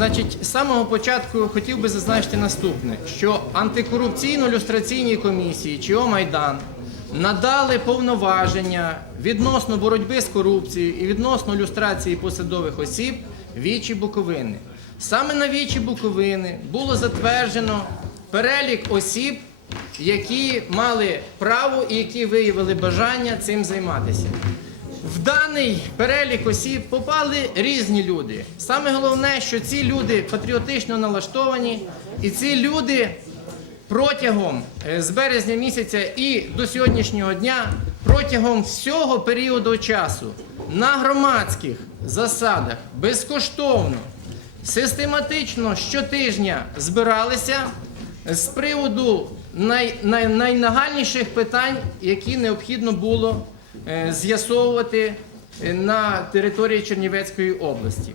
Значить, з самого початку хотів би зазначити наступне: що антикорупційно-люстраційній комісії ЧО Майдан надали повноваження відносно боротьби з корупцією і відносно люстрації посадових осіб Вічі Буковини. Саме на Вічі Буковини було затверджено перелік осіб, які мали право і які виявили бажання цим займатися. В даний перелік осіб попали різні люди. Саме головне, що ці люди патріотично налаштовані, і ці люди протягом е, з березня місяця і до сьогоднішнього дня, протягом всього періоду часу на громадських засадах безкоштовно, систематично щотижня збиралися з приводу най, най, найнагальніших питань, які необхідно було з'ясовувати е, на території Чернівецької області.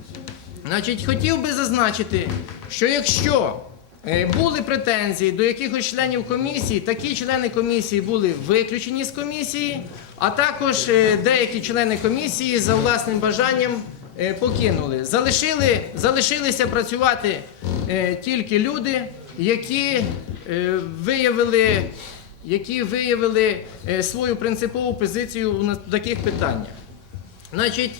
Значить, хотів би зазначити, що якщо е, були претензії до якихось членів комісії, такі члени комісії були виключені з комісії, а також е, деякі члени комісії за власним бажанням е, покинули. Залишили, залишилися працювати е, тільки люди, які е, виявили, які виявили е, свою принципову позицію на таких питаннях. Значить,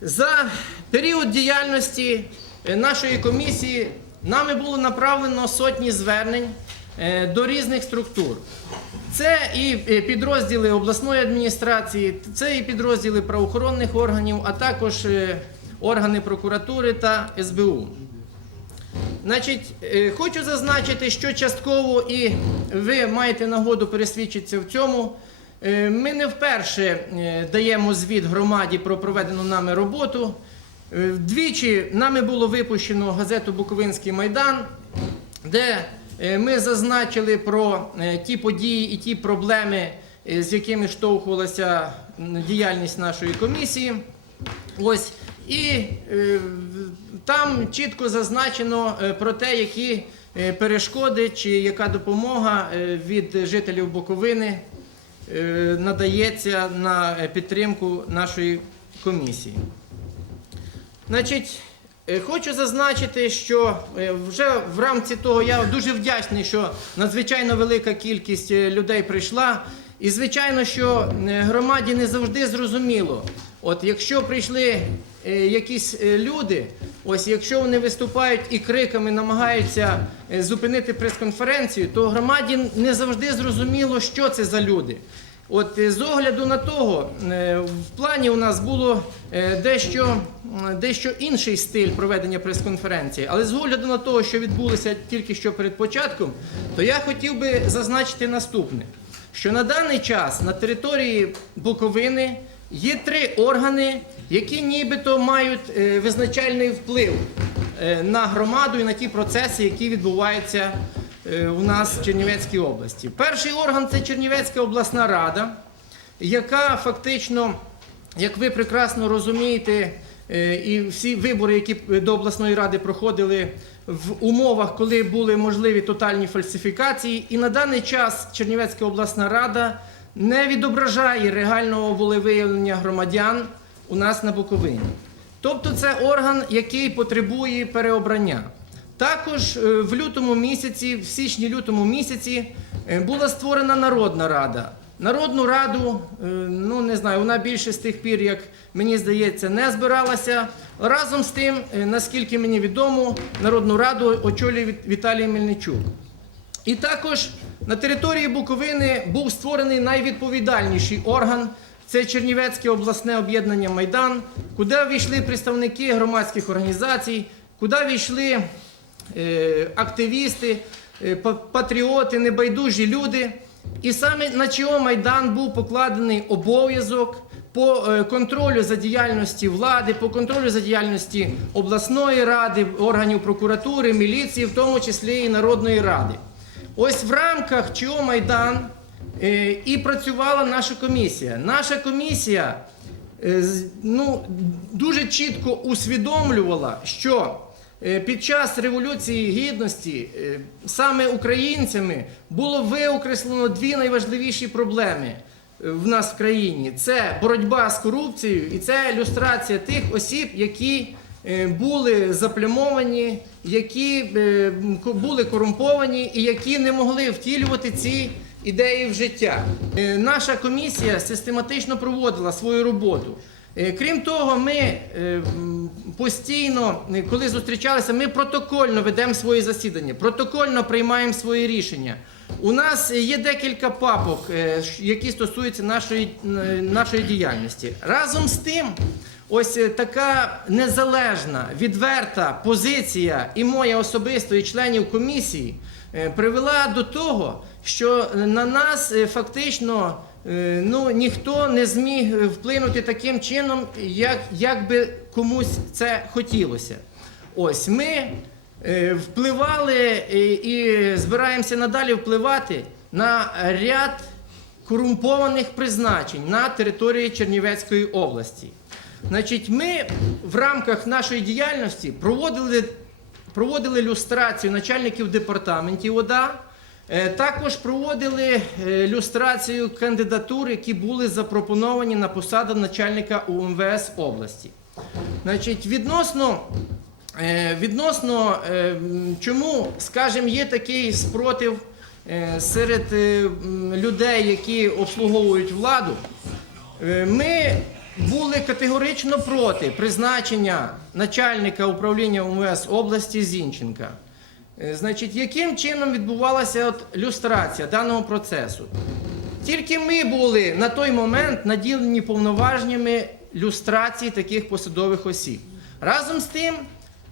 за період діяльності е, нашої комісії нами було направлено сотні звернень е, до різних структур. Це і підрозділи обласної адміністрації, це і підрозділи правоохоронних органів, а також органи прокуратури та СБУ. Значить, е, хочу зазначити, що частково і ви маєте нагоду пересвідчитися в цьому. Е, Ми не вперше е, даємо звіт громаді про проведену нами роботу. Двічі нами було випущено газету Буковинський майдан, де ми зазначили про ті події і ті проблеми, з якими штовхувалася діяльність нашої комісії. Ось і там чітко зазначено е, про те, які е, перешкоди чи яка допомога е, від жителів Буковини надається на підтримку нашої комісії. Значить, хочу зазначити, що вже в рамці того я дуже вдячний, що надзвичайно велика кількість людей прийшла. І звичайно, що громаді не завжди зрозуміло. От якщо прийшли е, якісь е, люди, ось якщо вони виступають і криками намагаються е, зупинити прес-конференцію, то громаді не завжди зрозуміло, що це за люди. От з огляду на того, в плані у нас було дещо, дещо інший стиль проведення прес-конференції, але з огляду на того, що відбулося тільки що перед початком, то я хотів би зазначити наступне: що на даний час на території Буковини є три органи, які нібито мають е, визначальний вплив е, на громаду і на ті процеси, які відбуваються е, у нас в Чернівецькій області. Перший орган це Чернівецька обласна рада, яка фактично, як ви прекрасно розумієте, і всі вибори, які до обласної ради проходили в умовах, коли були можливі тотальні фальсифікації, і на даний час Чернівецька обласна рада не відображає реального волевиявлення громадян у нас на Буковині. Тобто це орган, який потребує переобрання. Також е, в лютому місяці, в січні-лютому місяці, е, була створена Народна Рада. Народну раду, е, ну не знаю, вона більше з тих пір, як мені здається, не збиралася. Разом з тим, наскільки мені відомо, Народну раду очолює Віталій Мельничук. І також на території Буковини був створений найвідповідальніший орган. Це Чернівецьке обласне об'єднання Майдан, куди війшли представники громадських організацій, куди війшли е, активісти, е, патріоти, небайдужі люди. І саме на ЧО Майдан був покладений обов'язок по е, контролю за діяльності влади, по контролю за діяльності обласної ради, органів прокуратури, міліції, в тому числі і Народної ради. Ось в рамках ЧО Майдан е, і працювала наша комісія. Наша комісія е, ну, дуже чітко усвідомлювала, що е, під час Революції Гідності саме українцями було виокреслено дві найважливіші проблеми в нас в країні: це боротьба з корупцією і це люстрація тих осіб, які були заплямовані, які е, були корумповані і які не могли втілювати ці ідеї в життя. Е, Наша комісія систематично проводила свою роботу. Е, Крім того, ми е, постійно, е, коли зустрічалися, ми протокольно ведемо свої засідання, протокольно приймаємо свої рішення. У нас є декілька папок, е, які стосуються нашої, е, нашої діяльності. Разом з тим, ось е, така незалежна, відверта позиція і моя особисто, і членів комісії е, привела до того, що на нас е, фактично ну, ніхто не зміг вплинути таким чином, як, як би комусь це хотілося. Ось ми впливали і збираємося надалі впливати на ряд корумпованих призначень на території Чернівецької області. Значить, ми в рамках нашої діяльності проводили, проводили люстрацію начальників департаментів ОДА, е, також проводили е, люстрацію кандидатур, які були запропоновані на посаду начальника УМВС області. Значить, відносно, е, відносно чому, скажімо, є такий спротив серед людей, які обслуговують владу, ми були категорично проти призначення начальника управління УМВС області Зінченка. Е, Значить, яким чином відбувалася от люстрація даного процесу? Тільки ми були на той момент наділені повноваженнями люстрації таких посадових осіб. Разом з тим,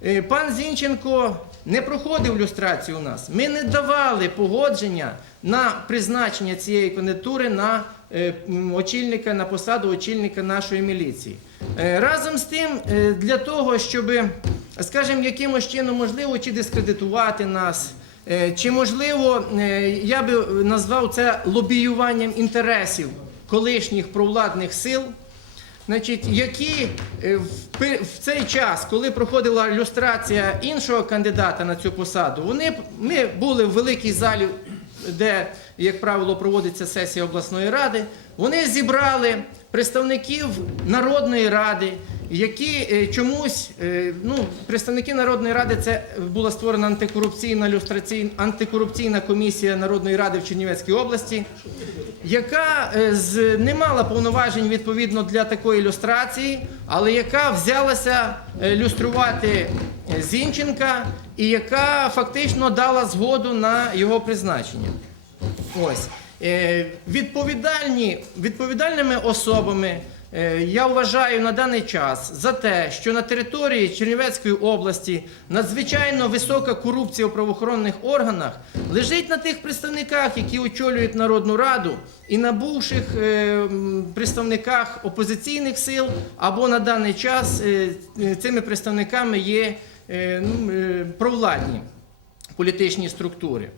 е, пан Зінченко не проходив люстрацію у нас. Ми не давали погодження на призначення цієї кандидатури на очільника на посаду очільника нашої міліції. Е, Разом з тим, е, для того, щоб, скажімо, якимось чином можливо чи дискредитувати нас. Е, Чи можливо, е, я би назвав це лобіюванням інтересів колишніх провладних сил, значить, які е, в цей час, коли проходила люстрація іншого кандидата на цю посаду, вони ми були в великій залі, де, як правило, проводиться сесія обласної ради. Вони зібрали представників Народної ради, які е, чомусь, е, ну, представники Народної ради, це була створена антикорупційна люстраційна антикорупційна комісія Народної ради в Чернівецькій області, яка е, не мала повноважень відповідно для такої люстрації, але яка взялася люструвати Зінченка і яка фактично дала згоду на його призначення. Ось. Е, відповідальні, відповідальними особами е, я вважаю на даний час за те, що на території Чернівецької області надзвичайно висока корупція у правоохоронних органах лежить на тих представниках, які очолюють Народну Раду, і на бувших е, представниках опозиційних сил, або на даний час цими представниками є ну, провладні політичні структури.